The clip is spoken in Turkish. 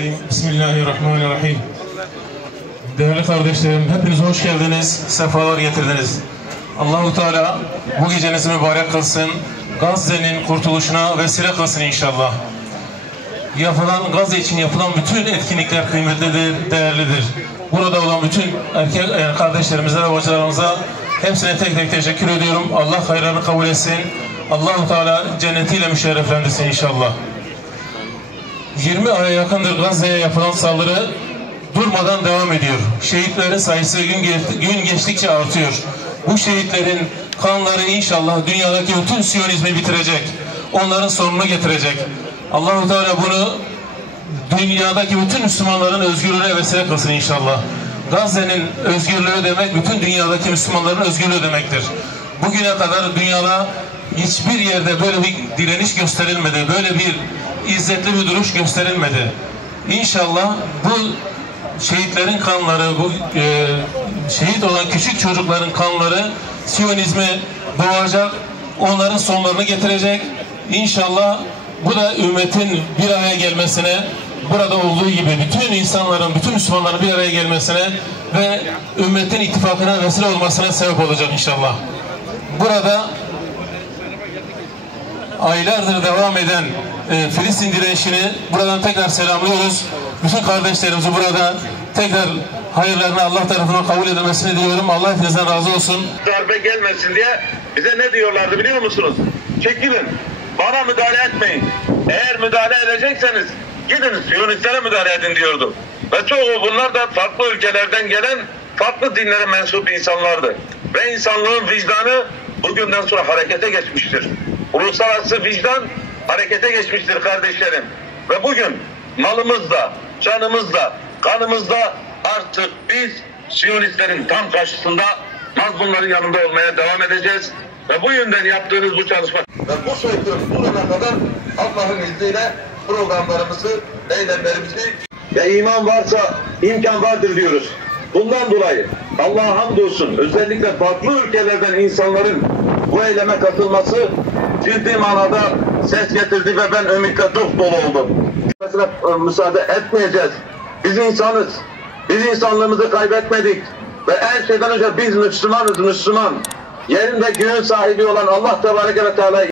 Euzubillahimineşşeytanirracim. Bismillahirrahmanirrahim. Değerli kardeşlerim, hepiniz hoş geldiniz, sefalar getirdiniz. Allahu Teala bu gecenizi mübarek kılsın, Gazze'nin kurtuluşuna vesile kılsın inşallah. Gazze için yapılan bütün etkinlikler kıymetlidir, değerlidir. Burada olan bütün erkek kardeşlerimize ve bacılarımıza hepsine tek tek teşekkür ediyorum. Allah hayırlarını kabul etsin. Allah-u Teala cennetiyle müşerreflendirsin inşallah. 20 aya yakındır Gazze'ye yapılan saldırı durmadan devam ediyor. Şehitlerin sayısı gün geçtikçe artıyor. Bu şehitlerin kanları inşallah dünyadaki bütün Siyonizmi bitirecek. Onların sonunu getirecek. Allah-u Teala bunu dünyadaki bütün Müslümanların özgürlüğüne vesile kılsın inşallah. Gazze'nin özgürlüğü demek bütün dünyadaki Müslümanların özgürlüğü demektir. Bugüne kadar dünyada hiçbir yerde böyle bir direniş gösterilmedi. Böyle bir izzetli bir duruş gösterilmedi. İnşallah bu şehitlerin kanları, bu şehit olan küçük çocukların kanları Siyonizmi boğacak, onların sonlarını getirecek. İnşallah bu da ümmetin bir araya gelmesine, burada olduğu gibi bütün insanların, bütün Müslümanların bir araya gelmesine ve ümmetin ittifakına vesile olmasına sebep olacak inşallah. Burada aylardır devam eden Filistin direnişini buradan tekrar selamlıyoruz. Bütün kardeşlerimizi burada tekrar hayırlarını Allah tarafından kabul edilmesini diliyorum. Allah hepinizden razı olsun. Darbe gelmesin diye bize ne diyorlardı biliyor musunuz? Çekilin, bana müdahale etmeyin. Eğer müdahale edecekseniz gidin Siyonistlere müdahale edin diyordu. Ve çoğu bunlar da farklı ülkelerden gelen farklı dinlere mensup insanlardı. Ve insanlığın vicdanı bugünden sonra harekete geçmiştir. Uluslararası vicdan harekete geçmiştir kardeşlerim. Ve bugün malımızla, canımızla, kanımızla artık biz Siyonistlerin tam karşısında mazlumların yanında olmaya devam edeceğiz. Ve bu yönden yaptığınız bu çalışma ve bu söylediğimiz burana kadar Allah'ın izniyle programlarımızı, eylemlerimizi ve iman varsa imkan vardır diyoruz. Bundan dolayı Allah'a hamdolsun özellikle farklı ülkelerden insanların bu eyleme katılması ciddi manada ses getirdi ve ben ümitle çok dolu oldum. Mesela müsaade etmeyeceğiz. Biz insanız. Biz insanlığımızı kaybetmedik. Ve her şeyden önce biz Müslümanız, Müslüman. Yerinde göğün sahibi olan Allah Tebareke ve Teala